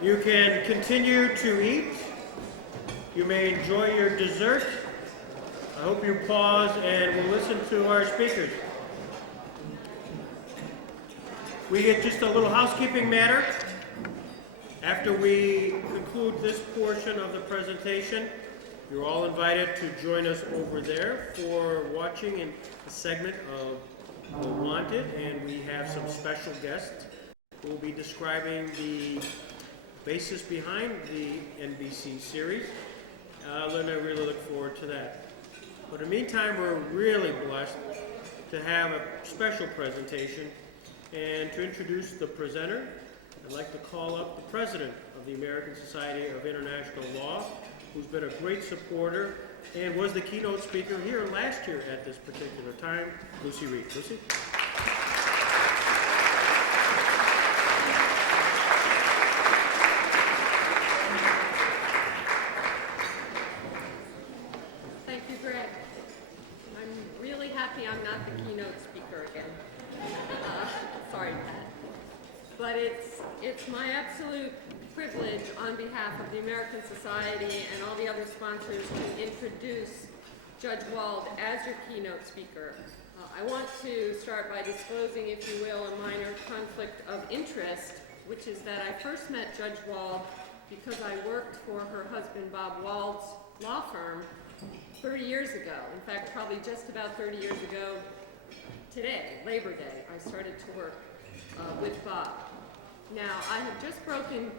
You can continue to eat. You may enjoy your dessert. I hope you pause and will listen to our speakers. We get just a little housekeeping matter. After we conclude this portion of the presentation, you're all invited to join us over there for watching in a segment of The Wanted, and we have some special guests who will be describing the basis behind the NBC series. And I really look forward to that. But in the meantime, we're really blessed to have a special presentation, and to introduce the presenter, I'd like to call up the president of the American Society of International Law, who's been a great supporter and was the keynote speaker here last year at this particular time, Lucy Reed. Lucy? Thank you, Greg. I'm really happy I'm not the keynote speaker again. Sorry, Pat. But it's my absolute privilege on behalf of the American Society and all the other sponsors to introduce Judge Wald as your keynote speaker. I want to start by disclosing, if you will, a minor conflict of interest, which is that I first met Judge Wald because I worked for her husband Bob Wald's law firm 30 years ago. In fact, probably just about 30 years ago today, Labor Day, I started to work with Bob. Now, I have just broken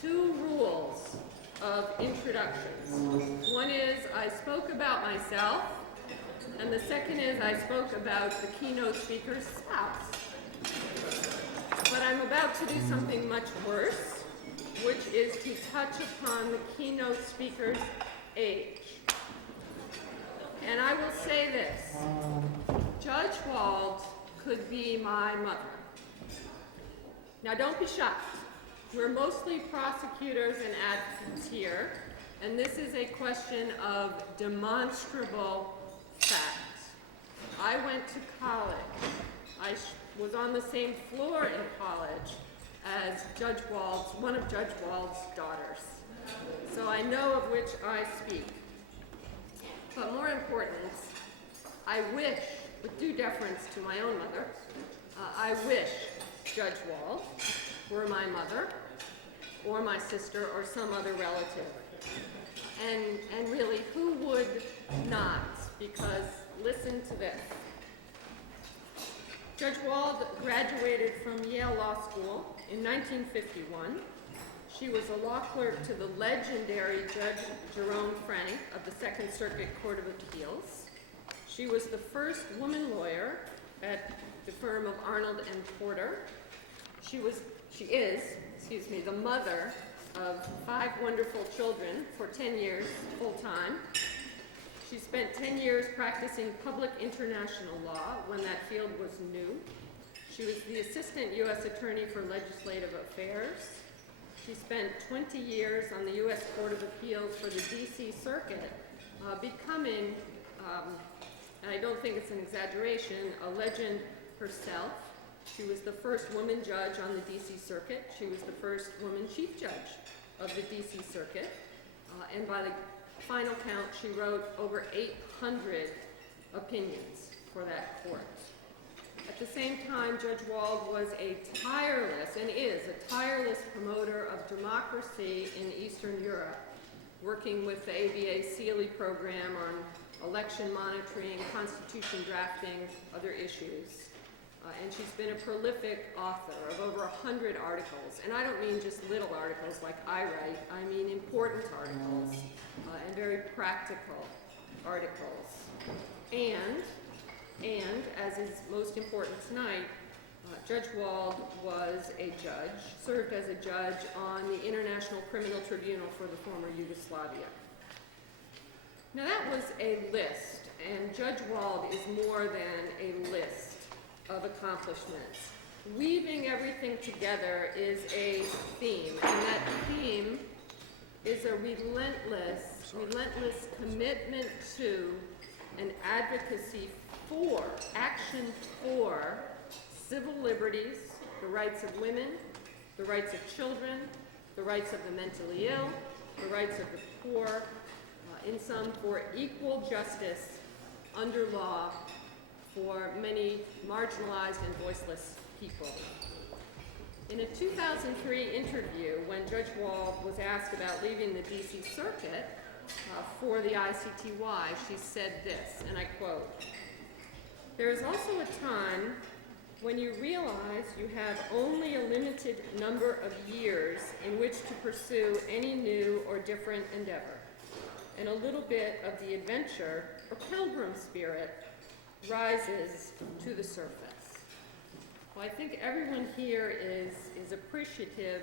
two rules of introductions. One is I spoke about myself, and the second is I spoke about the keynote speaker's spouse. But I'm about to do something much worse, which is to touch upon the keynote speaker's age. And I will say this, Judge Wald could be my mother. Now don't be shocked. We're mostly prosecutors and advocates here, and this is a question of demonstrable fact. I went to college. I was on the same floor in college as one of Judge Wald's daughters. So I know of which I speak. But more important, I wish, with due deference to my own mother, I wish Judge Wald were my mother, or my sister, or some other relative. And really, who would not? Because listen to this. Judge Wald graduated from Yale Law School in 1951. She was a law clerk to the legendary Judge Jerome Frank of the Second Circuit Court of Appeals. She was the first woman lawyer at the firm of Arnold and Porter. She is the mother of 5 wonderful children for 10 years full-time. She spent 10 years practicing public international law when that field was new. She was the assistant U.S. attorney for legislative affairs. She spent 20 years on the U.S. Court of Appeals for the D.C. Circuit, becoming, and I don't think it's an exaggeration, a legend herself. She was the first woman judge on the D.C. Circuit. She was the first woman chief judge of the D.C. Circuit. And by the final count, she wrote over 800 opinions for that court. At the same time, Judge Wald was a tireless, and is a tireless promoter of democracy in Eastern Europe, working with the ABA Sealy program on election monitoring, constitution drafting, other issues. And she's been a prolific author of over 100 articles. And I don't mean just little articles like I write, I mean important articles and very practical articles. And as is most important tonight, Judge Wald was a judge, served as a judge on the International Criminal Tribunal for the former Yugoslavia. Now that was a list, and Judge Wald is more than a list of accomplishments. Weaving everything together is a theme, and that theme is a relentless commitment to and advocacy for, action for civil liberties, the rights of women, the rights of children, the rights of the mentally ill, the rights of the poor, in sum, for equal justice under law for many marginalized and voiceless people. In a 2003 interview, when Judge Wald was asked about leaving the DC Circuit for the ICTY, she said this, and I quote, "There is also a time when you realize you have only a limited number of years in which to pursue any new or different endeavor, and a little bit of the adventure or pilgrim spirit rises to the surface." Well, I think everyone here is appreciative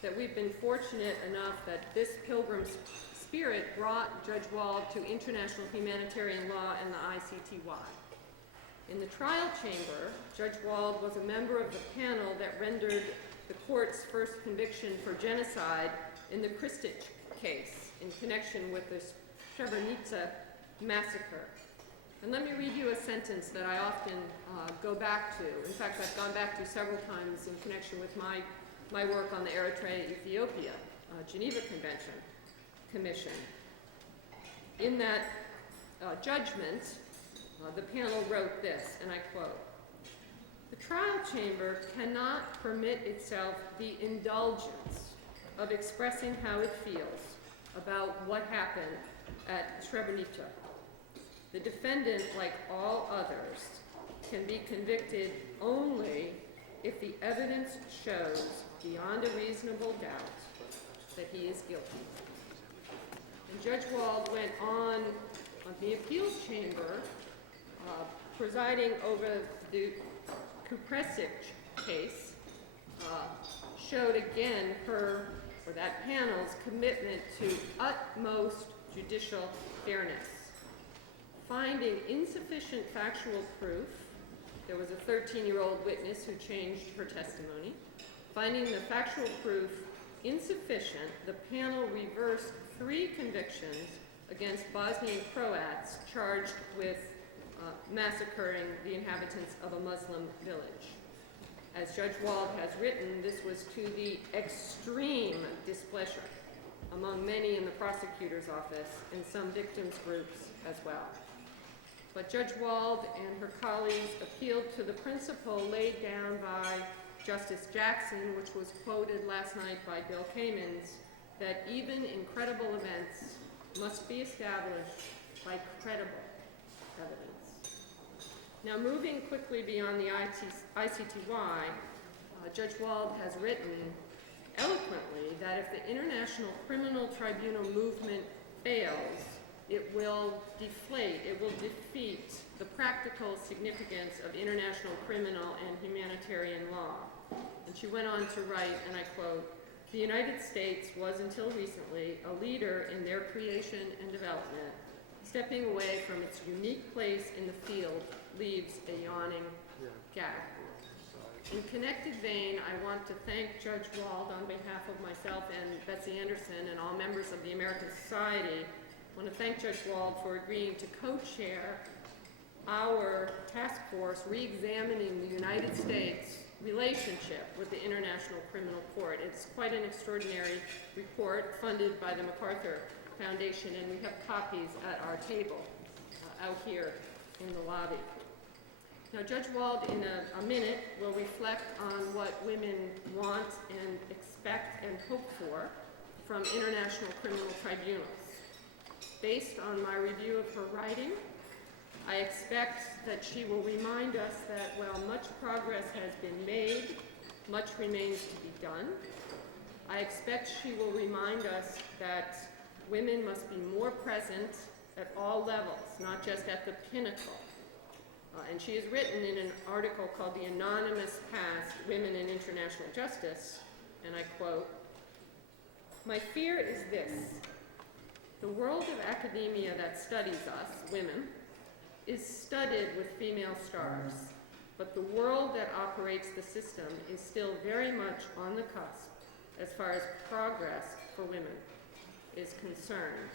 that we've been fortunate enough that this pilgrim spirit brought Judge Wald to international humanitarian law and the ICTY. In the trial chamber, Judge Wald was a member of the panel that rendered the court's first conviction for genocide in the Kristich case in connection with the Srebrenica massacre. And let me read you a sentence that I often go back to. In fact, I've gone back to several times in connection with my work on the Eritrea-Ethiopia Geneva Commission. In that judgment, the panel wrote this, and I quote, "The trial chamber cannot permit itself the indulgence of expressing how it feels about what happened at Srebrenica. The defendant, like all others, can be convicted only if the evidence shows beyond a reasonable doubt that he is guilty." And Judge Wald went on the appeals chamber, presiding over the Kupresic case, showed again that panel's commitment to utmost judicial fairness. Finding insufficient factual proof, there was a 13-year-old witness who changed her testimony. Finding the factual proof insufficient, the panel reversed 3 convictions against Bosnian Croats charged with massacring the inhabitants of a Muslim village. As Judge Wald has written, this was to the extreme displeasure among many in the prosecutor's office and some victims groups as well. But Judge Wald and her colleagues appealed to the principle laid down by Justice Jackson, which was quoted last night by Bill Kamens, that even incredible events must be established by credible evidence. Now, moving quickly beyond the ICTY, Judge Wald has written eloquently that if the International Criminal Tribunal movement fails, it will defeat the practical significance of international criminal and humanitarian law. And she went on to write, and I quote, "The United States was until recently a leader in their creation and development. Stepping away from its unique place in the field leaves a yawning gap." In connected vein, I want to thank Judge Wald on behalf of myself and Betsy Anderson and all members of the American Society. I want to thank Judge Wald for agreeing to co-chair our task force re-examining the United States relationship with the International Criminal Court. It's quite an extraordinary report funded by the MacArthur Foundation, and we have copies at our table out here in the lobby. Now, Judge Wald, in a minute, will reflect on what women want and expect and hope for from international criminal tribunals. Based on my review of her writing, I expect that she will remind us that while much progress has been made, much remains to be done. I expect she will remind us that women must be more present at all levels, not just at the pinnacle. And she has written in an article called "The Anonymous Past, Women in International Justice," and I quote, "My fear is this: the world of academia that studies us, women, is studded with female stars, but the world that operates the system is still very much on the cusp as far as progress for women is concerned,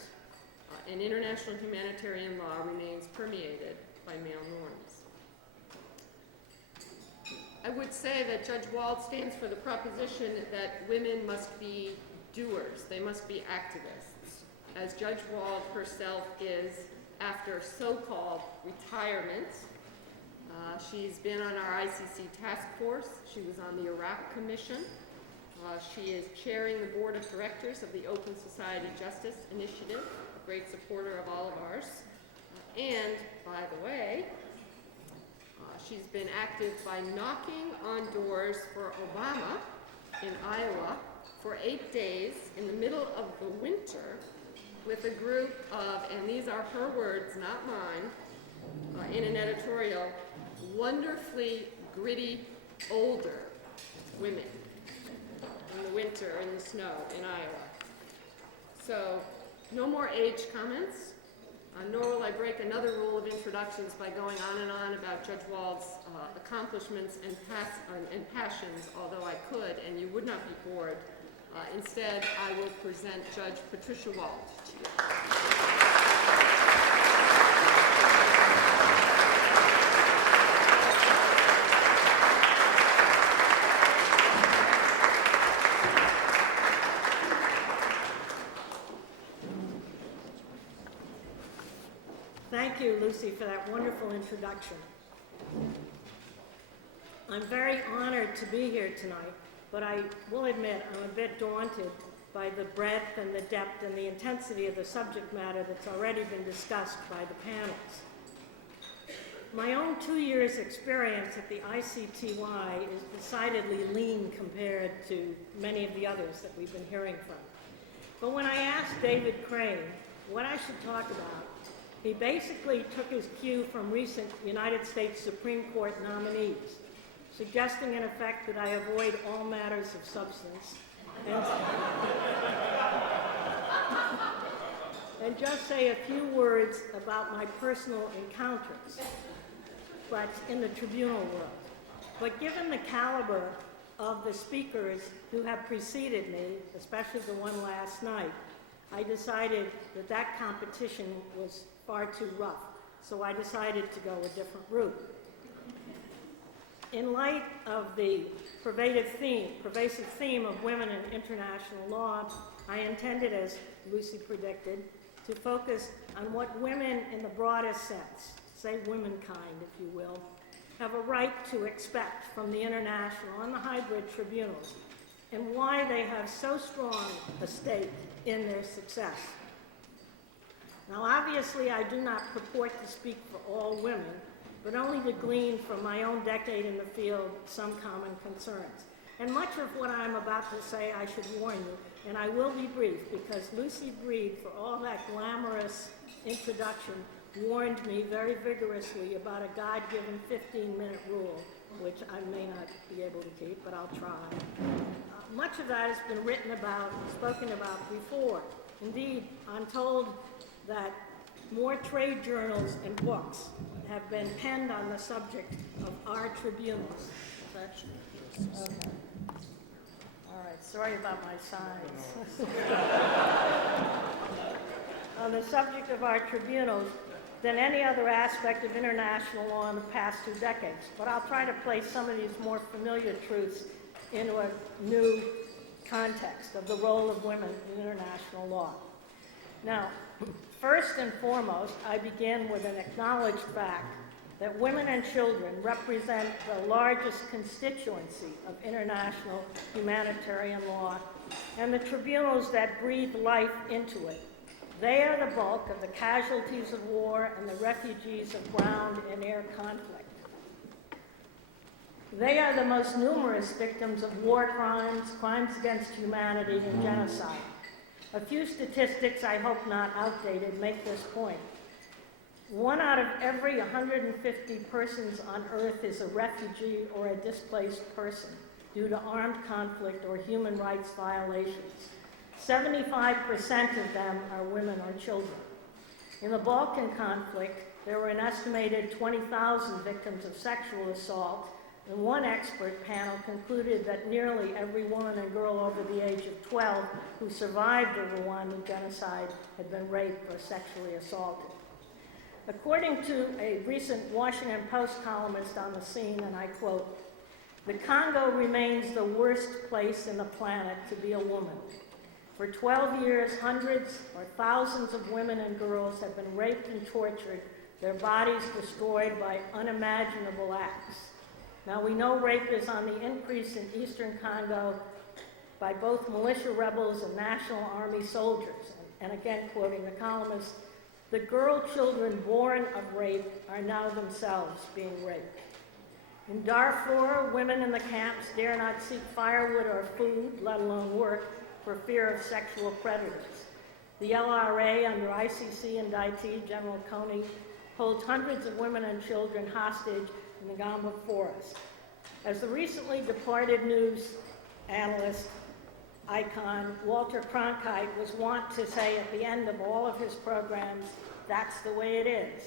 and international humanitarian law remains permeated by male norms." I would say that Judge Wald stands for the proposition that women must be doers. They must be activists. As Judge Wald herself is after so-called retirement. She's been on our ICC task force. She was on the Iraq Commission. She is chairing the board of directors of the Open Society Justice Initiative, a great supporter of all of ours. And, by the way, she's been active by knocking on doors for Obama in Iowa for 8 days in the middle of the winter with a group of, and these are her words, not mine, in an editorial, wonderfully gritty, older women in the winter, in the snow, in Iowa. So, no more age comments, nor will I break another rule of introductions by going on and on about Judge Wald's accomplishments and passions, although I could, and you would not be bored. Instead, I will present Judge Patricia Wald to you. Thank you, Lucy, for that wonderful introduction. I'm very honored to be here tonight, but I will admit I'm a bit daunted by the breadth and the depth and the intensity of the subject matter that's already been discussed by the panels. My own 2 years' experience at the ICTY is decidedly lean compared to many of the others that we've been hearing from. But when I asked David Crane what I should talk about, he basically took his cue from recent United States Supreme Court nominees, suggesting in effect that I avoid all matters of substance and just say a few words about my personal encounters, but in the tribunal world. But given the caliber of the speakers who have preceded me, especially the one last night, I decided that that competition was far too rough, so I decided to go a different route. In light of the pervasive theme of women in international law, I intended, as Lucy predicted, to focus on what women in the broadest sense, say womankind if you will, have a right to expect from the international and the hybrid tribunals, and why they have so strong a stake in their success. Now, obviously, I do not purport to speak for all women, but only to glean from my own decade in the field some common concerns. And much of what I'm about to say, I should warn you, and I will be brief, because Lucy Breed, for all that glamorous introduction, warned me very vigorously about a God-given 15-minute rule, which I may not be able to keep, but I'll try. Much of that has been written about and spoken about before. Indeed, I'm told that more trade journals and books have been penned on the subject of our tribunals. Okay. All right, sorry about my signs. On the subject of our tribunals than any other aspect of international law in the past 2 decades. But I'll try to place some of these more familiar truths into a new context of the role of women in international law. Now, first and foremost, I begin with an acknowledged fact that women and children represent the largest constituency of international humanitarian law and the tribunals that breathe life into it. They are the bulk of the casualties of war and the refugees of ground and air conflict. They are the most numerous victims of war crimes, crimes against humanity, and genocide. A few statistics, I hope not outdated, make this point. 1 out of every 150 persons on Earth is a refugee or a displaced person due to armed conflict or human rights violations. 75% of them are women or children. In the Balkan conflict, there were an estimated 20,000 victims of sexual assault, and one expert panel concluded that nearly every woman and girl over the age of 12 who survived the Rwandan genocide had been raped or sexually assaulted. According to a recent Washington Post columnist on the scene, and I quote, The Congo remains the worst place in the planet to be a woman. For 12 years, hundreds or thousands of women and girls have been raped and tortured, their bodies destroyed by unimaginable acts. Now, we know rape is on the increase in eastern Congo by both militia rebels and National Army soldiers. And again, quoting the columnist, the girl children born of rape are now themselves being raped. In Darfur, women in the camps dare not seek firewood or food, let alone work, for fear of sexual predators. The LRA, under ICC indictee General Coney, holds hundreds of women and children hostage in the Gamba forest. As the recently departed news analyst icon Walter Cronkite was wont to say at the end of all of his programs, "That's the way it is."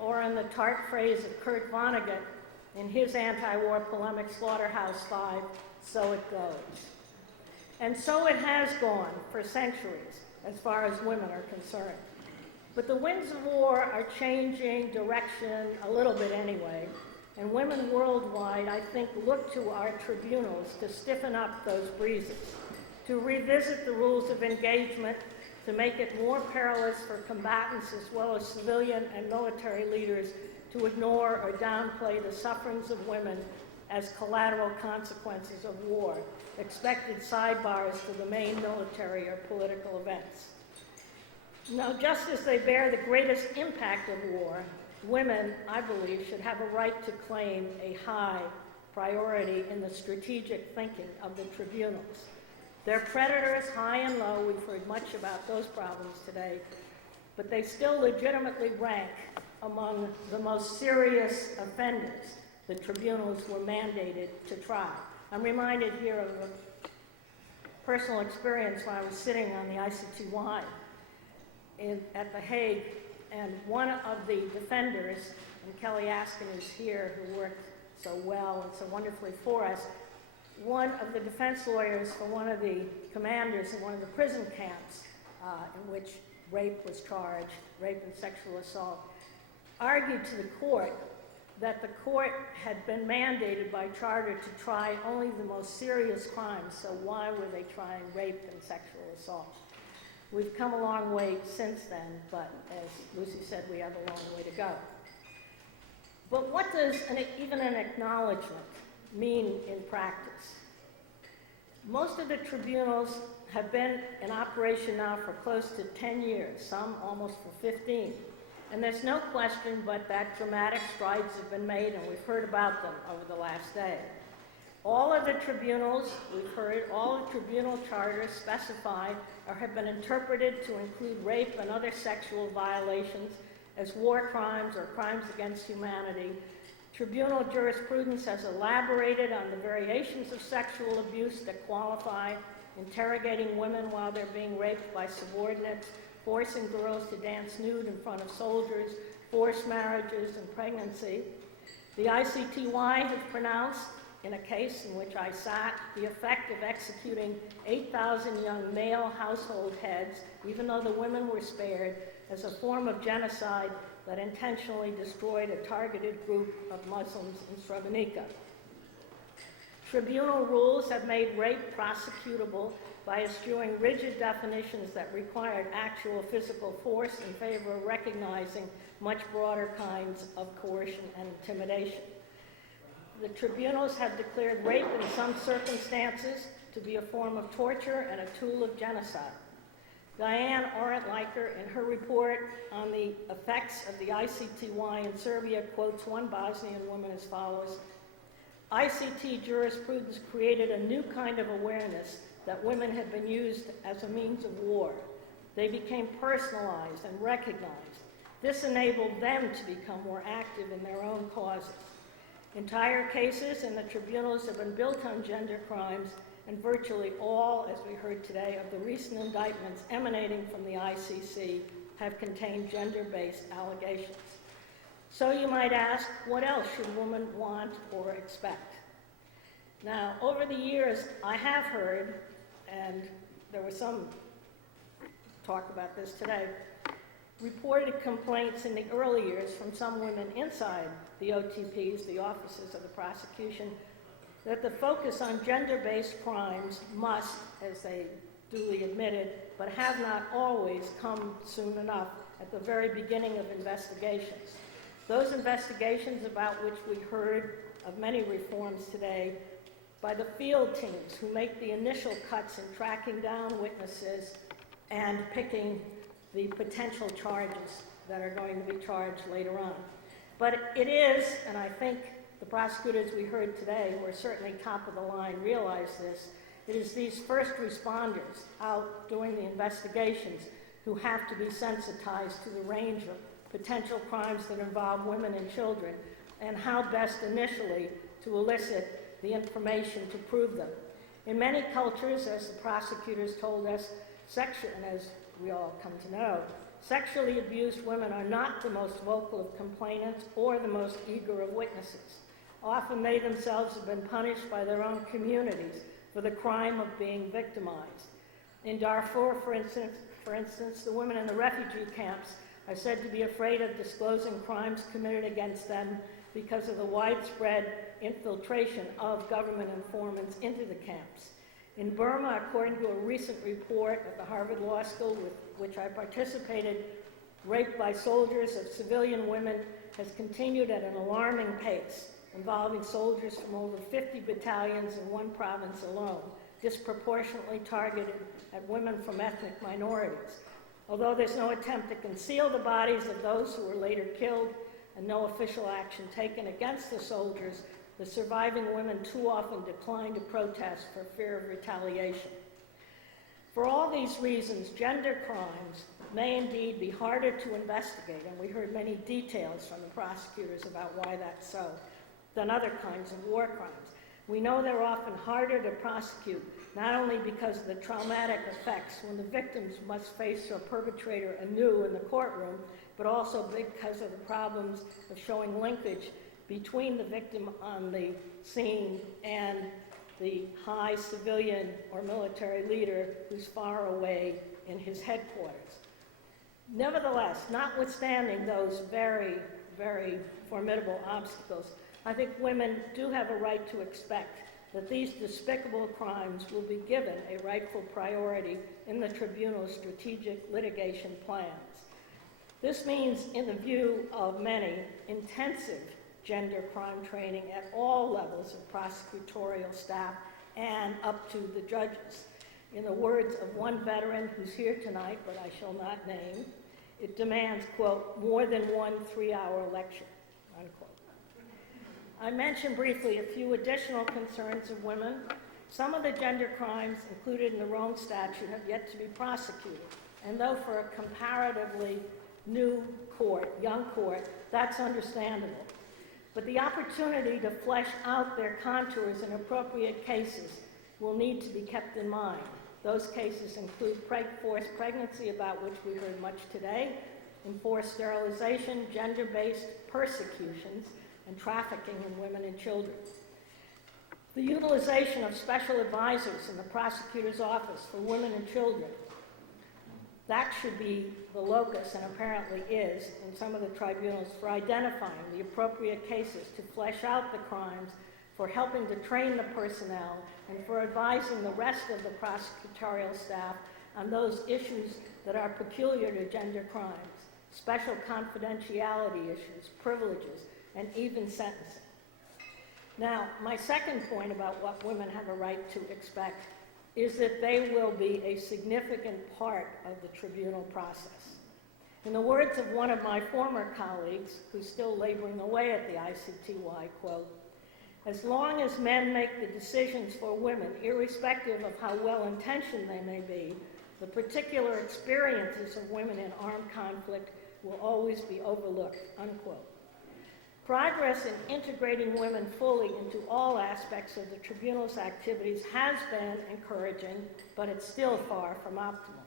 Or in the tart phrase of Kurt Vonnegut in his anti-war polemic Slaughterhouse-Five, "So it goes." And so it has gone for centuries, as far as women are concerned. But the winds of war are changing direction a little bit anyway, and women worldwide, I think, look to our tribunals to stiffen up those breezes, to revisit the rules of engagement, to make it more perilous for combatants as well as civilian and military leaders to ignore or downplay the sufferings of women as collateral consequences of war, expected sidebars to the main military or political events. Now, just as they bear the greatest impact of war, women, I believe, should have a right to claim a high priority in the strategic thinking of the tribunals. They're predators, high and low. We've heard much about those problems today, but they still legitimately rank among the most serious offenders the tribunals were mandated to try. I'm reminded here of a personal experience when I was sitting on the ICTY at The Hague, and one of the defenders, and Kelly Askin is here, who worked so well and so wonderfully for us, one of the defense lawyers for one of the commanders in one of the prison camps in which rape was charged, rape and sexual assault, argued to the court that the court had been mandated by charter to try only the most serious crimes, so why were they trying rape and sexual assault? We've come a long way since then, but as Lucy said, we have a long way to go. But what does even an acknowledgement mean in practice? Most of the tribunals have been in operation now for close to 10 years, some almost for 15. And there's no question but that dramatic strides have been made, and we've heard about them over the last day. All of the tribunals, we've heard, all the tribunal charters specify or have been interpreted to include rape and other sexual violations as war crimes or crimes against humanity. Tribunal jurisprudence has elaborated on the variations of sexual abuse that qualify: interrogating women while they're being raped by subordinates, forcing girls to dance nude in front of soldiers, forced marriages, and pregnancy. The ICTY has pronounced, in a case in which I sat, the effect of executing 8,000 young male household heads, even though the women were spared, as a form of genocide that intentionally destroyed a targeted group of Muslims in Srebrenica. Tribunal rules have made rape prosecutable by eschewing rigid definitions that required actual physical force in favor of recognizing much broader kinds of coercion and intimidation. The tribunals have declared rape in some circumstances to be a form of torture and a tool of genocide. Diane Orent-Leiker, in her report on the effects of the ICTY in Serbia, quotes one Bosnian woman as follows: "ICT jurisprudence created a new kind of awareness that women had been used as a means of war. They became personalized and recognized. This enabled them to become more active in their own causes. Entire cases in the tribunals have been built on gender crimes, and virtually all, as we heard today, of the recent indictments emanating from the ICC have contained gender-based allegations." So you might ask, what else should women want or expect? Now, over the years, I have heard, and there was some talk about this today, reported complaints in the early years from some women inside the OTPs, the offices of the prosecution, that the focus on gender-based crimes must, as they duly admitted, but have not always come soon enough at the very beginning of investigations. Those investigations about which we heard of many reforms today by the field teams who make the initial cuts in tracking down witnesses and picking the potential charges that are going to be charged later on. But it is, and I think the prosecutors we heard today who are certainly top of the line realize this, it is these first responders out doing the investigations who have to be sensitized to the range of potential crimes that involve women and children and how best initially to elicit the information to prove them. In many cultures, as the prosecutors told us, and as we all come to know, sexually abused women are not the most vocal of complainants or the most eager of witnesses. Often they themselves have been punished by their own communities for the crime of being victimized. In Darfur, for instance, the women in the refugee camps are said to be afraid of disclosing crimes committed against them because of the widespread infiltration of government informants into the camps. In Burma, according to a recent report at the Harvard Law School with which I participated, rape by soldiers of civilian women has continued at an alarming pace, involving soldiers from over 50 battalions in one province alone, disproportionately targeted at women from ethnic minorities. Although there's no attempt to conceal the bodies of those who were later killed and no official action taken against the soldiers, the surviving women too often decline to protest for fear of retaliation. For all these reasons, gender crimes may indeed be harder to investigate, and we heard many details from the prosecutors about why that's so, than other kinds of war crimes. We know they're often harder to prosecute, not only because of the traumatic effects when the victims must face their perpetrator anew in the courtroom, but also because of the problems of showing linkage between the victim on the scene and the high civilian or military leader who's far away in his headquarters. Nevertheless, notwithstanding those very, very formidable obstacles, I think women do have a right to expect that these despicable crimes will be given a rightful priority in the tribunal's strategic litigation plans. This means, in the view of many, intensive gender crime training at all levels of prosecutorial staff and up to the judges. In the words of one veteran who's here tonight, but I shall not name, it demands, quote, more than one 3-hour lecture, unquote. I mentioned briefly a few additional concerns of women. Some of the gender crimes included in the Rome Statute have yet to be prosecuted, and though for a comparatively new court, young court, that's understandable. But the opportunity to flesh out their contours in appropriate cases will need to be kept in mind. Those cases include forced pregnancy, about which we heard much today, enforced sterilization, gender-based persecutions, and trafficking in women and children. The utilization of special advisors in the prosecutor's office for women and children, that should be the locus, and apparently is, in some of the tribunals, for identifying the appropriate cases to flesh out the crimes, for helping to train the personnel, and for advising the rest of the prosecutorial staff on those issues that are peculiar to gender crimes, special confidentiality issues, privileges, and even sentencing. Now, my second point about what women have a right to expect is that they will be a significant part of the tribunal process. In the words of one of my former colleagues, who's still laboring away at the ICTY, quote, as long as men make the decisions for women, irrespective of how well-intentioned they may be, the particular experiences of women in armed conflict will always be overlooked, unquote. Progress in integrating women fully into all aspects of the tribunal's activities has been encouraging, but it's still far from optimal.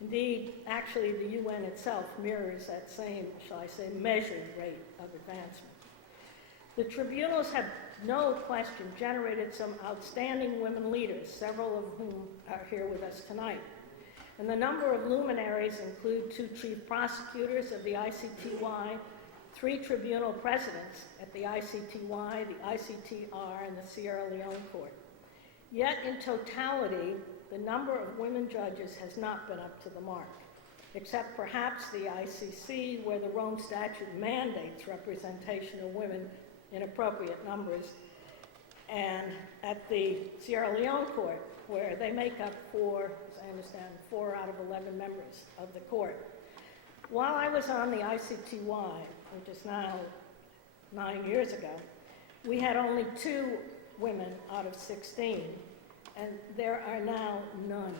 Indeed, actually, the UN itself mirrors that same, shall I say, measured rate of advancement. The tribunals have no question generated some outstanding women leaders, several of whom are here with us tonight. And the number of luminaries include 2 chief prosecutors of the ICTY, 3 tribunal presidents at the ICTY, the ICTR, and the Sierra Leone Court. Yet, in totality, the number of women judges has not been up to the mark, except perhaps the ICC, where the Rome Statute mandates representation of women in appropriate numbers, and at the Sierra Leone Court, where they make up as I understand, 4 out of 11 members of the court. While I was on the ICTY, which is now 9 years ago, we had only 2 women out of 16, and there are now none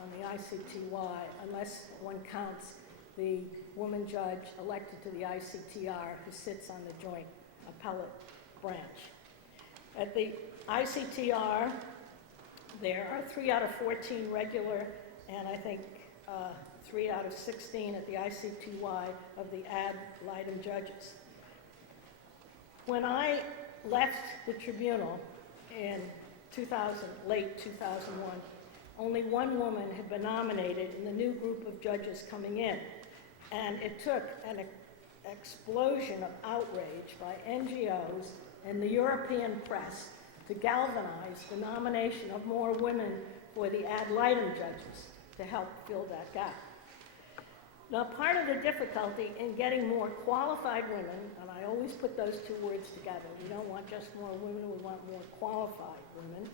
on the ICTY, unless one counts the woman judge elected to the ICTR who sits on the joint appellate branch. At the ICTR, there are 3 out of 14 regular, and I think 3 out of 16 at the ICTY of the ad litem judges. When I left the tribunal in late 2001, only 1 woman had been nominated in the new group of judges coming in, and it took an explosion of outrage by NGOs and the European press to galvanize the nomination of more women for the ad litem judges to help fill that gap. Now, part of the difficulty in getting more qualified women, and I always put those 2 words together, we don't want just more women, we want more qualified women,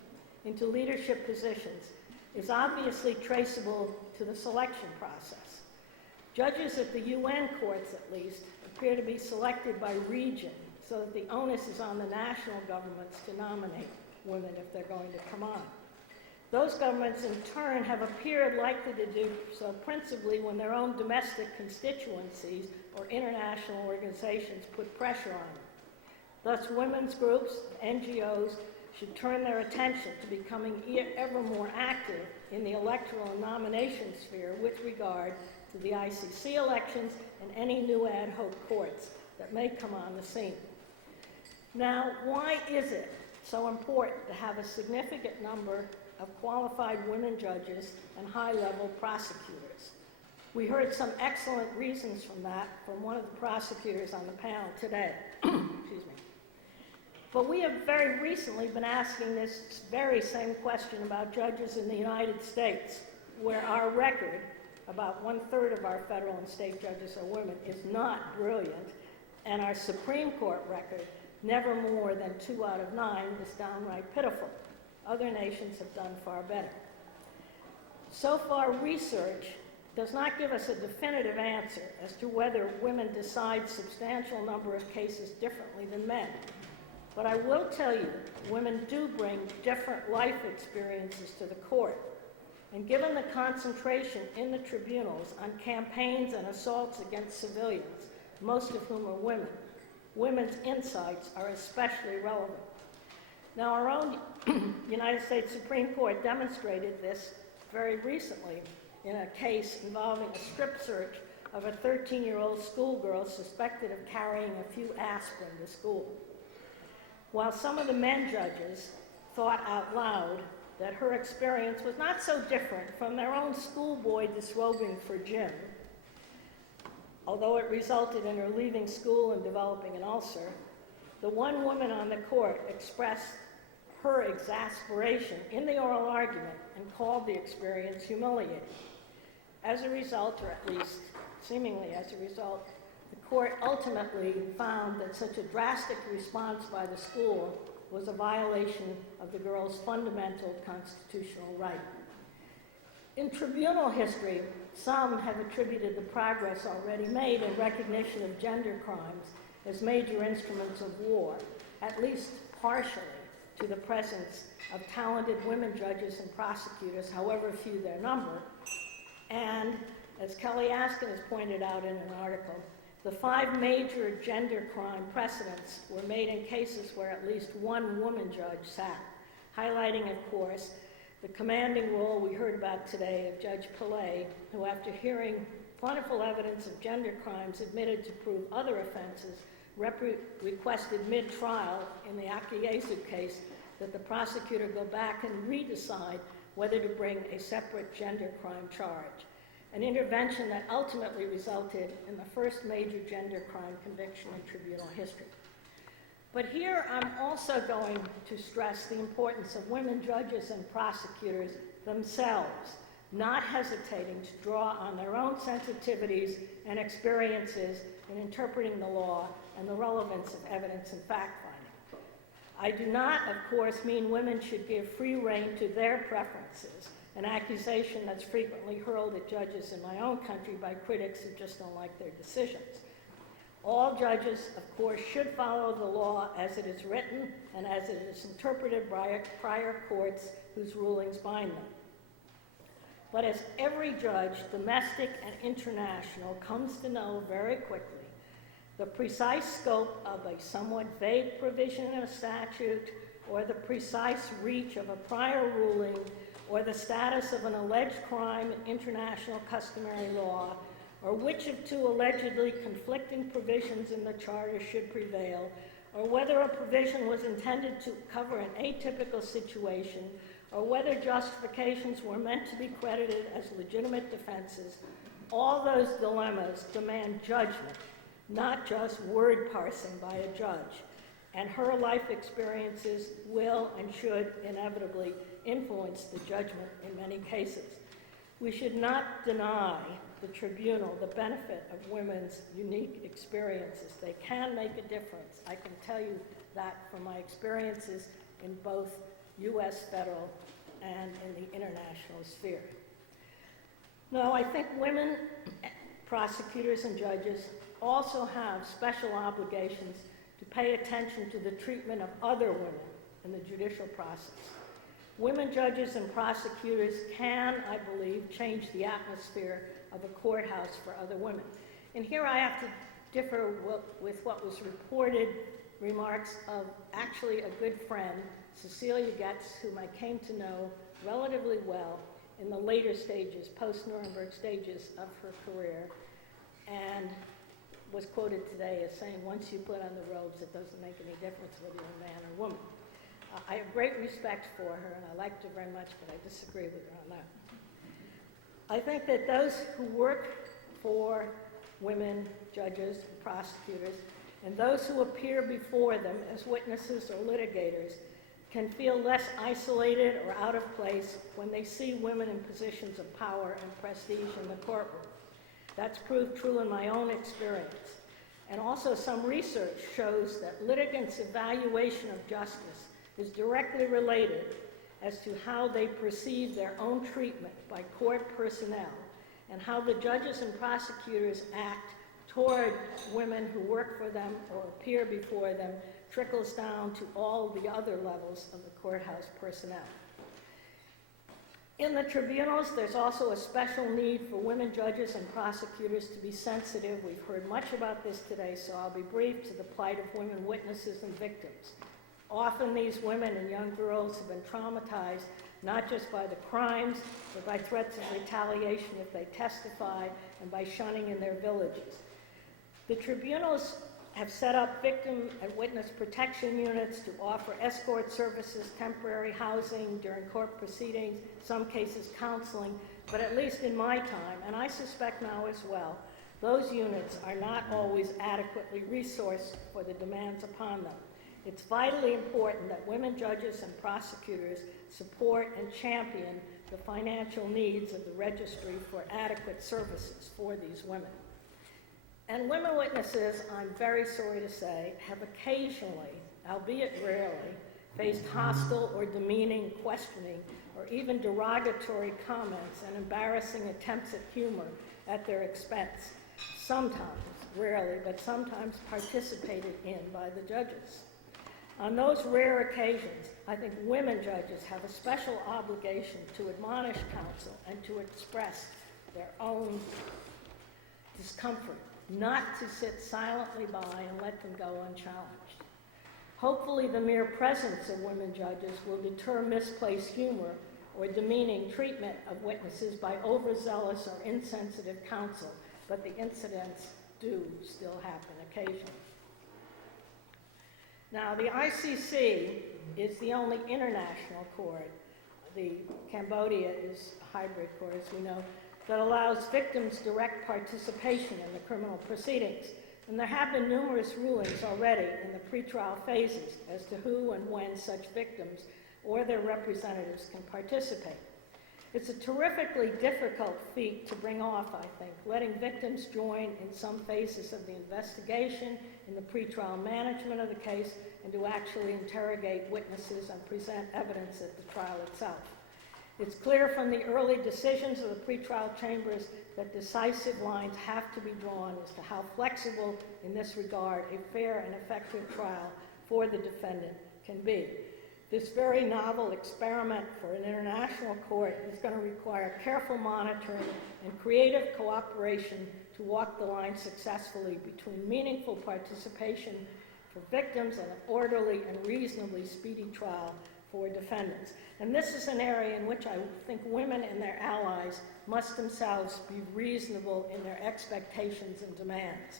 into leadership positions, is obviously traceable to the selection process. Judges at the UN courts, at least, appear to be selected by region, so that the onus is on the national governments to nominate women if they're going to come on. Those governments, in turn, have appeared likely to do so principally when their own domestic constituencies or international organizations put pressure on them. Thus, women's groups, NGOs, should turn their attention to becoming ever more active in the electoral and nomination sphere with regard to the ICC elections and any new ad hoc courts that may come on the scene. Now, why is it so important to have a significant number of qualified women judges and high-level prosecutors? We heard some excellent reasons from that from one of the prosecutors on the panel today. Excuse me. But we have very recently been asking this very same question about judges in the United States, where our record, about 1/3 of our federal and state judges are women, is not brilliant, and our Supreme Court record, never more than 2 out of 9, is downright pitiful. Other nations have done far better. So far, research does not give us a definitive answer as to whether women decide substantial number of cases differently than men. But I will tell you, women do bring different life experiences to the court. And given the concentration in the tribunals on campaigns and assaults against civilians, most of whom are women, women's insights are especially relevant. Now, our own United States Supreme Court demonstrated this very recently in a case involving a strip search of a 13-year-old schoolgirl suspected of carrying a few aspirin to school. While some of the men judges thought out loud that her experience was not so different from their own schoolboy disrobing for gym, although it resulted in her leaving school and developing an ulcer, the one woman on the court expressed her exasperation in the oral argument and called the experience humiliating. As a result, or at least seemingly as a result, the court ultimately found that such a drastic response by the school was a violation of the girl's fundamental constitutional right. In tribunal history, some have attributed the progress already made in recognition of gender crimes as major instruments of war, at least partially, to the presence of talented women judges and prosecutors, however few their number. And, as Kelly Askin has pointed out in an article, the 5 major gender crime precedents were made in cases where at least one woman judge sat, highlighting, of course, the commanding role we heard about today of Judge Pillay, who, after hearing plentiful evidence of gender crimes, admitted to prove other offenses, requested mid-trial in the Akiyesu case that the prosecutor go back and redecide whether to bring a separate gender crime charge. an intervention that ultimately resulted in the first major gender crime conviction in tribunal history. But here I'm also going to stress the importance of women judges and prosecutors themselves not hesitating to draw on their own sensitivities and experiences in interpreting the law and the relevance of evidence and fact-finding. I do not, of course, mean women should give free rein to their preferences, an accusation that's frequently hurled at judges in my own country by critics who just don't like their decisions. All judges, of course, should follow the law as it is written and as it is interpreted by prior courts whose rulings bind them. But as every judge, domestic and international, comes to know very quickly, the precise scope of a somewhat vague provision in a statute, or the precise reach of a prior ruling, or the status of an alleged crime in international customary law, or which of two allegedly conflicting provisions in the Charter should prevail, or whether a provision was intended to cover an atypical situation, or whether justifications were meant to be credited as legitimate defenses, all those dilemmas demand judgment, not just word parsing by a judge. And her life experiences will and should inevitably influence the judgment in many cases. We should not deny the tribunal the benefit of women's unique experiences. They can make a difference. I can tell you that from my experiences in both U.S. federal and in the international sphere. No, I think women prosecutors and judges also have special obligations to pay attention to the treatment of other women in the judicial process. Women judges and prosecutors can, I believe, change the atmosphere of a courthouse for other women. And here I have to differ with what was reported remarks of actually a good friend, Cecilia Getz, whom I came to know relatively well in the later stages, post-Nuremberg stages of her career, and was quoted today as saying, once you put on the robes, it doesn't make any difference whether you're a man or woman. I have great respect for her, and I liked her very much, but I disagree with her on that. I think that those who work for women judges, prosecutors, and those who appear before them as witnesses or litigators can feel less isolated or out of place when they see women in positions of power and prestige in the courtroom. That's proved true in my own experience. And also some research shows that litigants' evaluation of justice is directly related as to how they perceive their own treatment by court personnel and how the judges and prosecutors act toward women who work for them or appear before them trickles down to all the other levels of the courthouse personnel. In the tribunals, there's also a special need for women judges and prosecutors to be sensitive. We've heard much about this today, so I'll be brief, to the plight of women witnesses and victims. Often these women and young girls have been traumatized not just by the crimes, but by threats of retaliation if they testify and by shunning in their villages. The tribunals have set up victim and witness protection units to offer escort services, temporary housing during court proceedings, some cases counseling, but at least in my time, and I suspect now as well, those units are not always adequately resourced for the demands upon them. It's vitally important that women judges and prosecutors support and champion the financial needs of the registry for adequate services for these women. And women witnesses, I'm very sorry to say, have occasionally, albeit rarely, faced hostile or demeaning questioning or even derogatory comments and embarrassing attempts at humor at their expense. Sometimes, rarely, but sometimes participated in by the judges. On those rare occasions, I think women judges have a special obligation to admonish counsel and to express their own discomfort, not to sit silently by and let them go unchallenged. Hopefully the mere presence of women judges will deter misplaced humor or demeaning treatment of witnesses by overzealous or insensitive counsel, but the incidents do still happen occasionally. Now, the ICC is the only international court. The Cambodia is a hybrid court, as we know. that allows victims direct participation in the criminal proceedings. And there have been numerous rulings already in the pretrial phases as to who and when such victims or their representatives can participate. It's a terrifically difficult feat to bring off, I think, letting victims join in some phases of the investigation, in the pretrial management of the case, and to actually interrogate witnesses and present evidence at the trial itself. It's clear from the early decisions of the pretrial chambers that decisive lines have to be drawn as to how flexible, in this regard, a fair and effective trial for the defendant can be. This very novel experiment for an international court is going to require careful monitoring and creative cooperation to walk the line successfully between meaningful participation for victims and an orderly and reasonably speedy trial for defendants. And this is an area in which I think women and their allies must themselves be reasonable in their expectations and demands.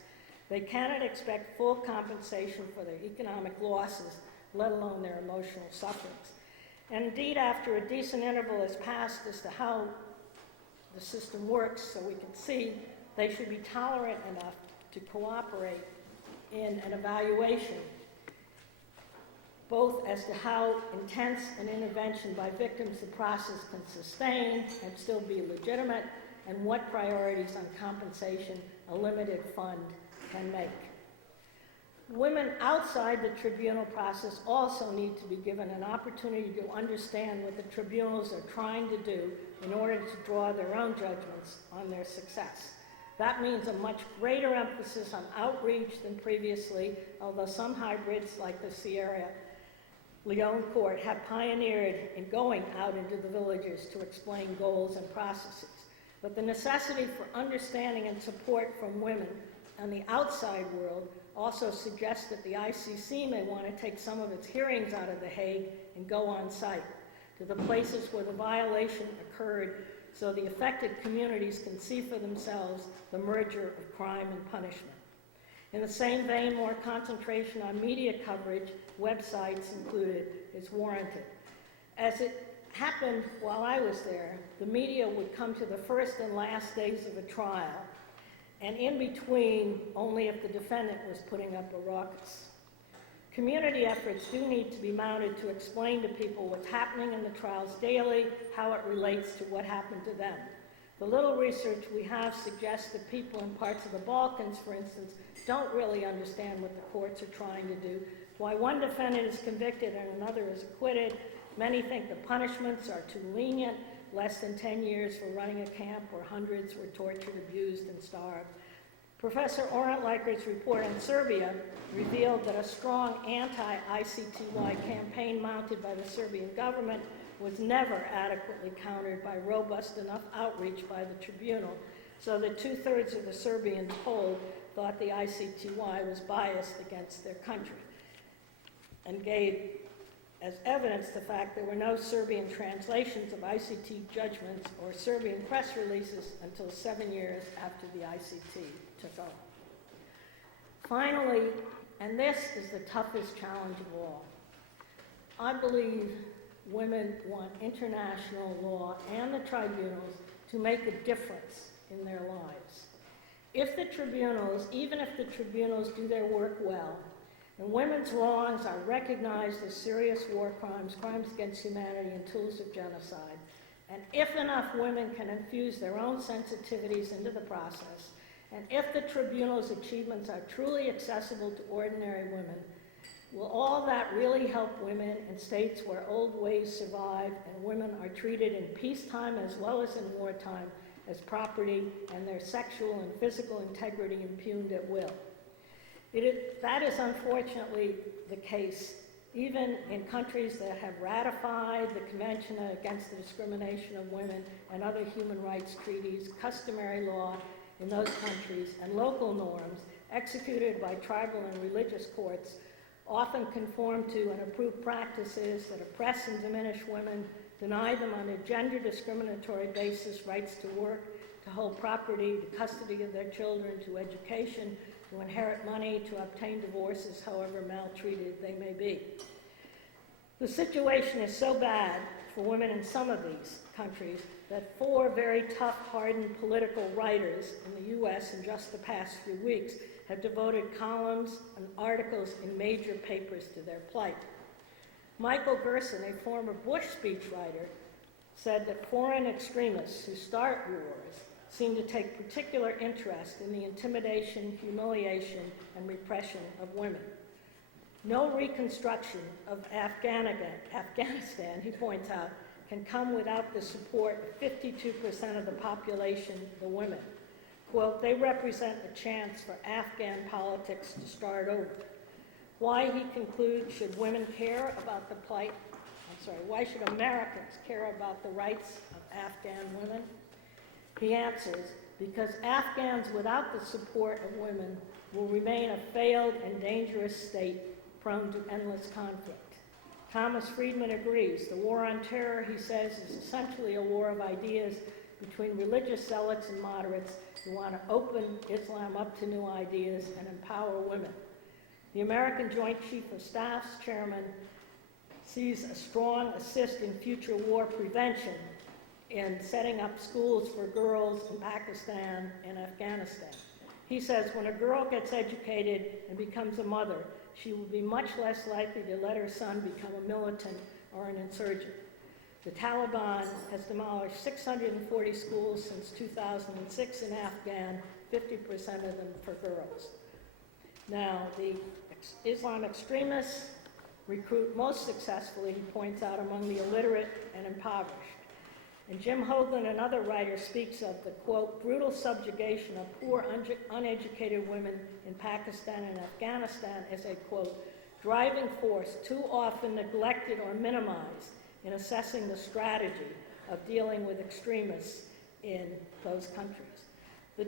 They cannot expect full compensation for their economic losses, let alone their emotional sufferings. And indeed, after a decent interval has passed as to how the system works, so we can see, they should be tolerant enough to cooperate in an evaluation, both as to how intense an intervention by victims the process can sustain and still be legitimate, and what priorities on compensation a limited fund can make. Women outside the tribunal process also need to be given an opportunity to understand what the tribunals are trying to do in order to draw their own judgments on their success. That means a much greater emphasis on outreach than previously, although some hybrids like the Sierra Leone Court have pioneered in going out into the villages to explain goals and processes. But the necessity for understanding and support from women on the outside world also suggests that the ICC may want to take some of its hearings out of The Hague and go on site to the places where the violation occurred, so the affected communities can see for themselves the merger of crime and punishment. In the same vein, more concentration on media coverage, websites included, is warranted. As it happened while I was there, the media would come to the first and last days of a trial, and in between, only if the defendant was putting up a ruckus. Community efforts do need to be mounted to explain to people what's happening in the trials daily, how it relates to what happened to them. The little research we have suggests that people in parts of the Balkans, for instance, don't really understand what the courts are trying to do. Why one defendant is convicted and another is acquitted. Many think the punishments are too lenient, less than 10 years for running a camp where hundreds were tortured, abused, and starved. Professor Orentliker's report on Serbia revealed that a strong anti-ICTY campaign mounted by the Serbian government was never adequately countered by robust enough outreach by the tribunal, so that 2/3 of the Serbians polled thought the ICTY was biased against their country, and gave as evidence the fact there were no Serbian translations of ICT judgments or Serbian press releases until 7 years after the ICT took over. Finally, and this is the toughest challenge of all, I believe women want international law and the tribunals to make a difference in their lives. If the tribunals, even if the tribunals do their work well, and women's wrongs are recognized as serious war crimes, crimes against humanity, and tools of genocide, and if enough women can infuse their own sensitivities into the process, and if the tribunal's achievements are truly accessible to ordinary women, will all that really help women in states where old ways survive and women are treated in peacetime as well as in wartime as property and their sexual and physical integrity impugned at will? That is unfortunately the case even in countries that have ratified the Convention Against the Discrimination of Women and other human rights treaties, customary law in those countries, and local norms executed by tribal and religious courts often conform to and approve practices that oppress and diminish women, deny them on a gender discriminatory basis rights to work, to hold property, to custody of their children, to education, to inherit money, to obtain divorces, however maltreated they may be. The situation is so bad for women in some of these countries that 4 very tough, hardened political writers in the U.S. in just the past few weeks have devoted columns and articles in major papers to their plight. Michael Gerson, a former Bush speechwriter, said that foreign extremists who start wars seem to take particular interest in the intimidation, humiliation, and repression of women. No reconstruction of Afghanistan, he points out, can come without the support of 52% of the population, the women. Quote, they represent a chance for Afghan politics to start over. Why, he concludes, should women care about the plight? Why should Americans care about the rights of Afghan women? He answers, because Afghans without the support of women will remain a failed and dangerous state prone to endless conflict. Thomas Friedman agrees. The war on terror, he says, is essentially a war of ideas between religious zealots and moderates who want to open Islam up to new ideas and empower women. The American Joint Chief of Staff's chairman sees a strong assist in future war prevention in setting up schools for girls in Pakistan and Afghanistan. He says when a girl gets educated and becomes a mother, she will be much less likely to let her son become a militant or an insurgent. The Taliban has demolished 640 schools since 2006 in Afghan, 50% of them for girls. Now, the Islam extremists recruit most successfully, he points out, among the illiterate and impoverished. And Jim Hoagland, another writer, speaks of the, quote, brutal subjugation of poor, uneducated women in Pakistan and Afghanistan as a, quote, driving force too often neglected or minimized in assessing the strategy of dealing with extremists in those countries. The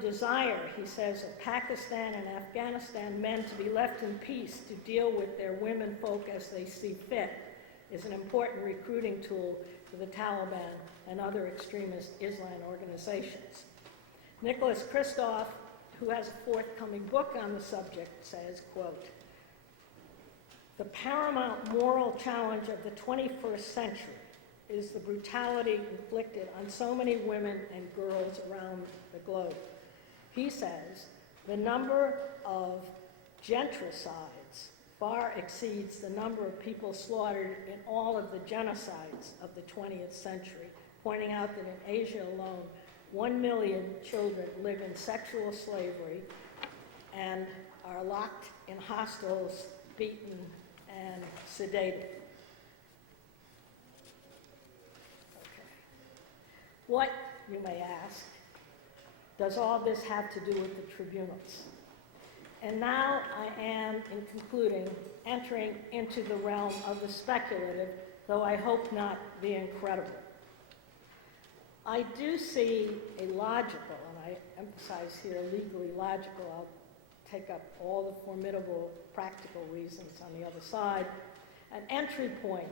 desire, he says, of Pakistan and Afghanistan men to be left in peace to deal with their women folk as they see fit is an important recruiting tool for the Taliban and other extremist Islam organizations. Nicholas Kristof, who has a forthcoming book on the subject, says, quote, the paramount moral challenge of the 21st century is the brutality inflicted on so many women and girls around the globe. He says the number of gentricides far exceeds the number of people slaughtered in all of the genocides of the 20th century, pointing out that in Asia alone, 1 million children live in sexual slavery and are locked in hostels, beaten, and sedated. What, you may ask, does all this have to do with the tribunals? And now I am, in concluding, entering into the realm of the speculative, though I hope not the incredible. I do see a logical, and I emphasize here legally logical, I'll take up all the formidable practical reasons on the other side, an entry point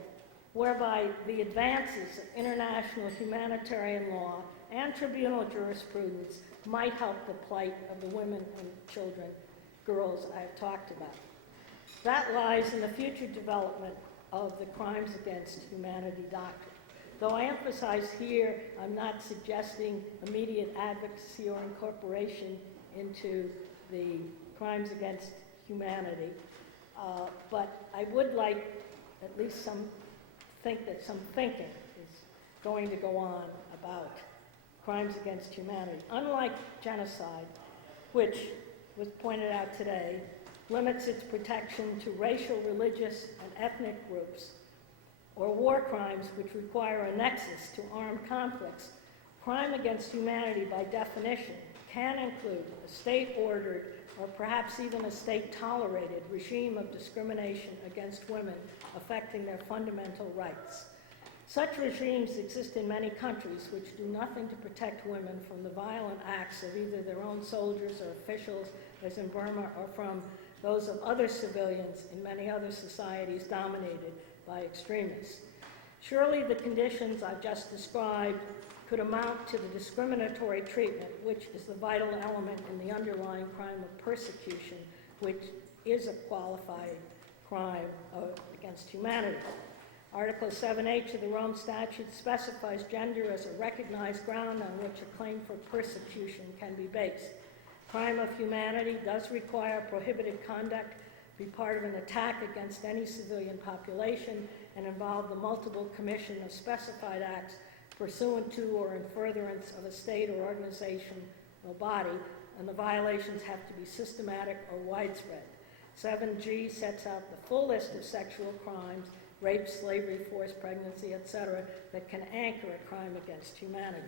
whereby the advances of international humanitarian law and tribunal jurisprudence might help the plight of the women and children, girls I've talked about. That lies in the future development of the crimes against humanity doctrine. Though I emphasize here, I'm not suggesting immediate advocacy or incorporation into the crimes against humanity, but I would like at least some thinking is going to go on about crimes against humanity. Unlike genocide, which was pointed out today, limits its protection to racial, religious, and ethnic groups, or war crimes which require a nexus to armed conflicts, crime against humanity by definition can include a state-ordered or perhaps even a state-tolerated regime of discrimination against women affecting their fundamental rights. Such regimes exist in many countries which do nothing to protect women from the violent acts of either their own soldiers or officials, as in Burma, or from those of other civilians in many other societies dominated by extremists. Surely the conditions I've just described could amount to the discriminatory treatment, which is the vital element in the underlying crime of persecution, which is a qualified crime against humanity. Article 7H of the Rome Statute specifies gender as a recognized ground on which a claim for persecution can be based. Crime of humanity does require prohibited conduct be part of an attack against any civilian population and involve the multiple commission of specified acts pursuant to or in furtherance of a state or organization or body, and the violations have to be systematic or widespread. 7G sets out the full list of sexual crimes, rape, slavery, forced pregnancy, etc., that can anchor a crime against humanity.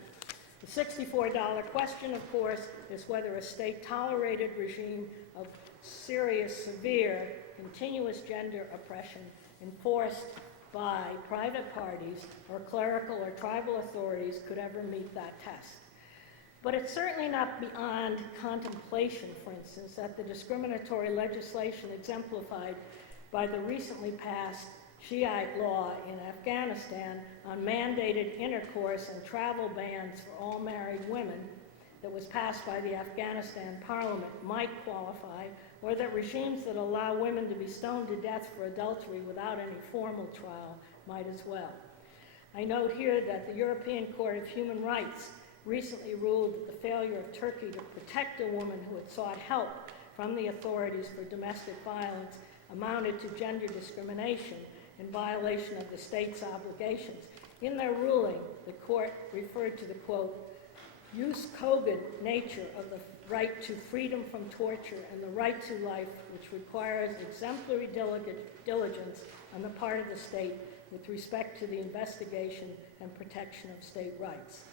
The $64 question, of course, is whether a state-tolerated regime of serious, severe, continuous gender oppression enforced by private parties or clerical or tribal authorities could ever meet that test. But it's certainly not beyond contemplation, for instance, that the discriminatory legislation exemplified by the recently passed Shiite law in Afghanistan on mandated intercourse and travel bans for all married women that was passed by the Afghanistan parliament might qualify, or that regimes that allow women to be stoned to death for adultery without any formal trial might as well. I note here that the European Court of Human Rights recently ruled that the failure of Turkey to protect a woman who had sought help from the authorities for domestic violence amounted to gender discrimination in violation of the state's obligations. In their ruling, the court referred to the, quote, use-cogent nature of the right to freedom from torture and the right to life, which requires exemplary diligence on the part of the state with respect to the investigation and protection of state rights.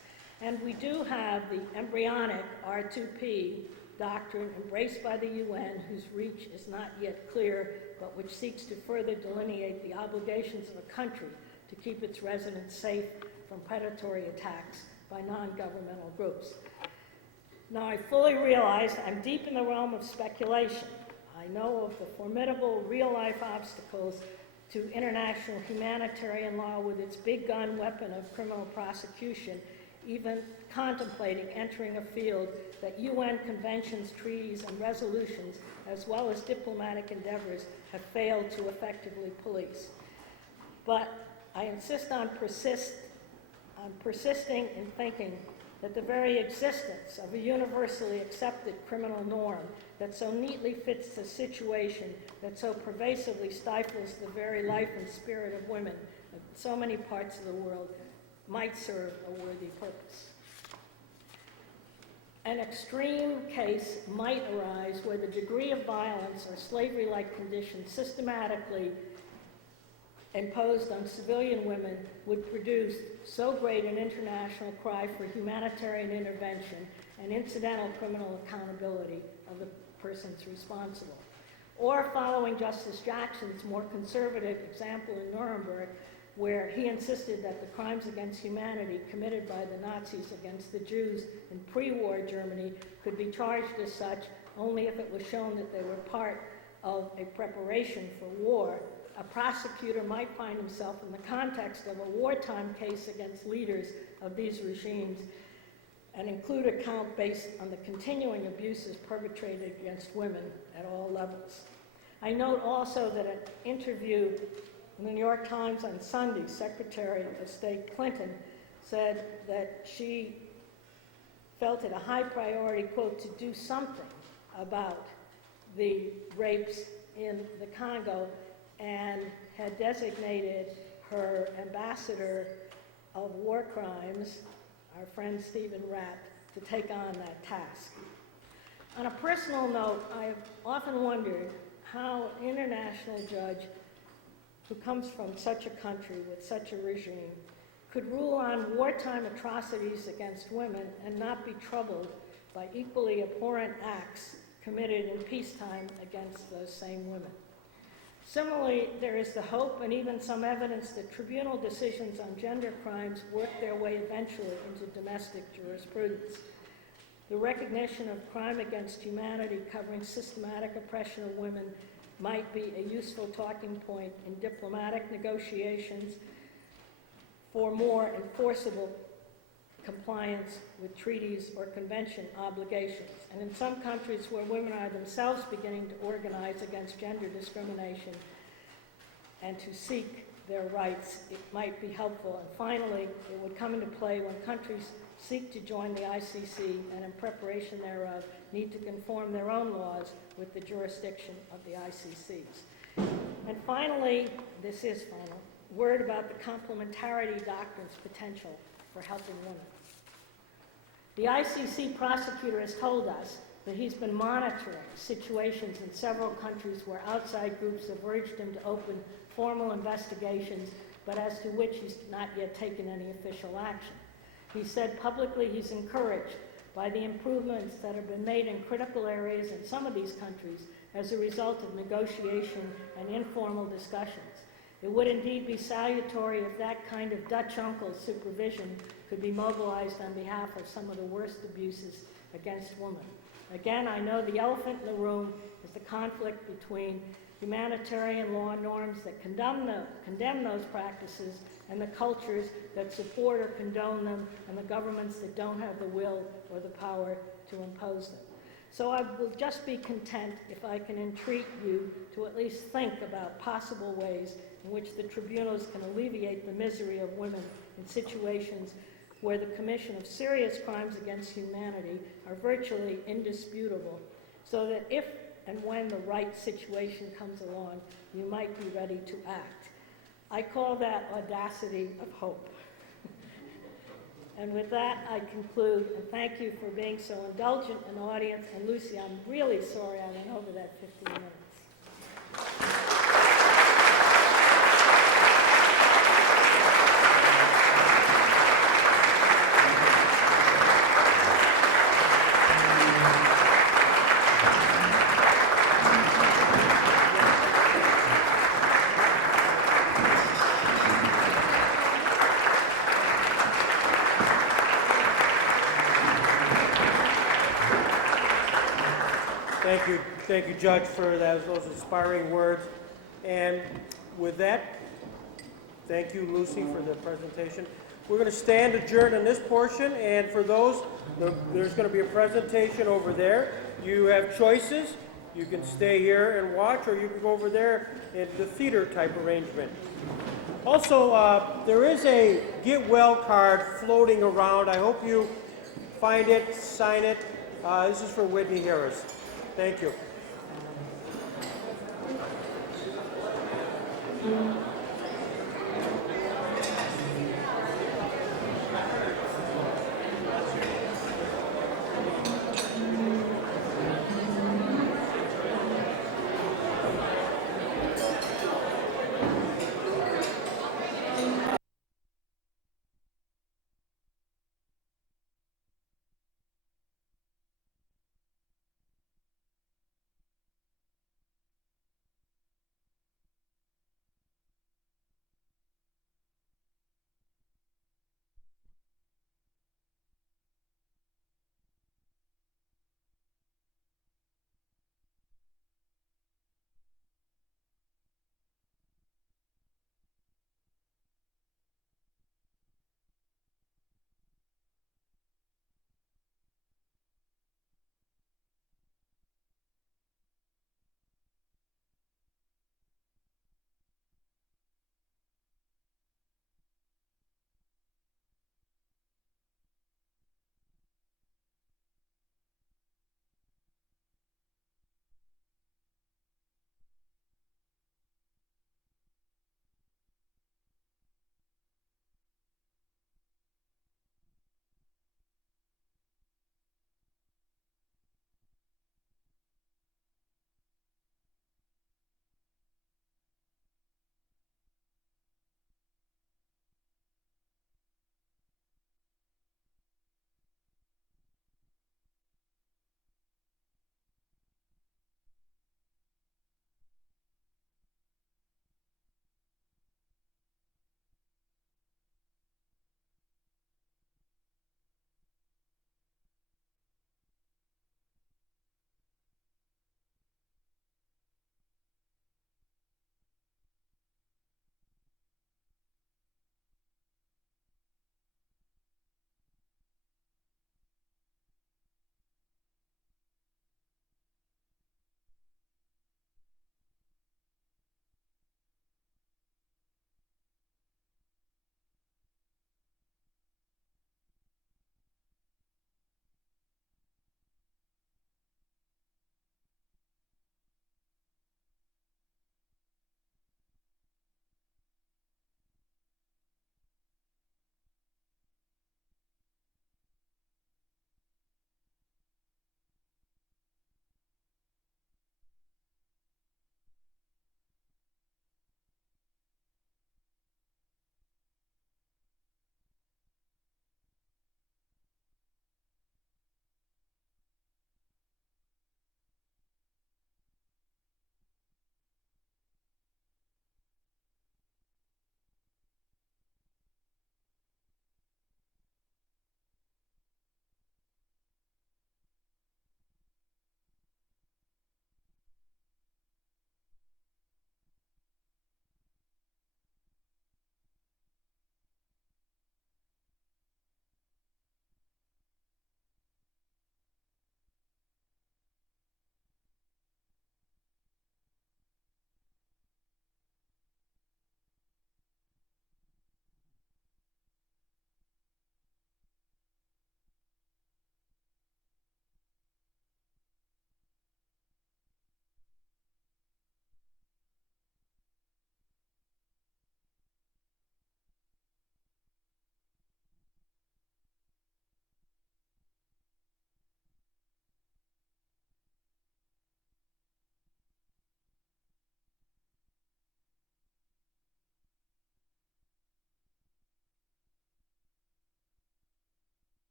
And we do have the embryonic R2P doctrine embraced by the UN, whose reach is not yet clear, but which seeks to further delineate the obligations of a country to keep its residents safe from predatory attacks by non-governmental groups. Now, I fully realize I'm deep in the realm of speculation. I know of the formidable real-life obstacles to international humanitarian law with its big gun weapon of criminal prosecution, even contemplating entering a field that UN conventions, treaties, and resolutions, as well as diplomatic endeavors, have failed to effectively police. But I insist on persisting in thinking that the very existence of a universally accepted criminal norm that so neatly fits the situation, that so pervasively stifles the very life and spirit of women in so many parts of the world, might serve a worthy purpose. An extreme case might arise where the degree of violence or slavery-like conditions systematically imposed on civilian women would produce so great an international cry for humanitarian intervention and incidental criminal accountability of the persons responsible. Or following Justice Jackson's more conservative example in Nuremberg, where he insisted that the crimes against humanity committed by the Nazis against the Jews in pre-war Germany could be charged as such only if it was shown that they were part of a preparation for war. A prosecutor might find himself in the context of a wartime case against leaders of these regimes and include a count based on the continuing abuses perpetrated against women at all levels. I note also that an interview in the New York Times on Sunday, Secretary of State Clinton said that she felt it a high priority, quote, to do something about the rapes in the Congo, and had designated her ambassador of war crimes, our friend Stephen Rapp, to take on that task. On a personal note, I have often wondered how an international judge who comes from such a country with such a regime could rule on wartime atrocities against women and not be troubled by equally abhorrent acts committed in peacetime against those same women. Similarly, there is the hope and even some evidence that tribunal decisions on gender crimes work their way eventually into domestic jurisprudence. The recognition of crime against humanity covering systematic oppression of women might be a useful talking point in diplomatic negotiations for more enforceable compliance with treaties or convention obligations. And in some countries where women are themselves beginning to organize against gender discrimination and to seek their rights, it might be helpful. And finally, it would come into play when countries seek to join the ICC and in preparation thereof need to conform their own laws with the jurisdiction of the ICC's. And finally, this is final, word about the complementarity doctrine's potential for helping women. The ICC prosecutor has told us that he's been monitoring situations in several countries where outside groups have urged him to open formal investigations, but as to which he's not yet taken any official action. He said publicly he's encouraged by the improvements that have been made in critical areas in some of these countries as a result of negotiation and informal discussions. It would indeed be salutary if that kind of Dutch uncle supervision could be mobilized on behalf of some of the worst abuses against women. Again, I know the elephant in the room is the conflict between humanitarian law norms that condemn those practices and the cultures that support or condone them, and the governments that don't have the will or the power to impose them. So I will just be content if I can entreat you to at least think about possible ways in which the tribunals can alleviate the misery of women in situations where the commission of serious crimes against humanity are virtually indisputable, so that if and when the right situation comes along, you might be ready to act. I call that audacity of hope. And with that, I conclude, and thank you for being so indulgent an audience. And Lucy, I'm really sorry I went over that 15 minutes. Thank you, Judge, for those inspiring words. And with that, thank you, Lucy, for the presentation. We're going to stand adjourned in this portion, and for those, there's going to be a presentation over there. You have choices. You can stay here and watch, or you can go over there in the theater type arrangement. Also, there is a Get Well card floating around. I hope you find it, sign it. This is for Whitney Harris. Thank you.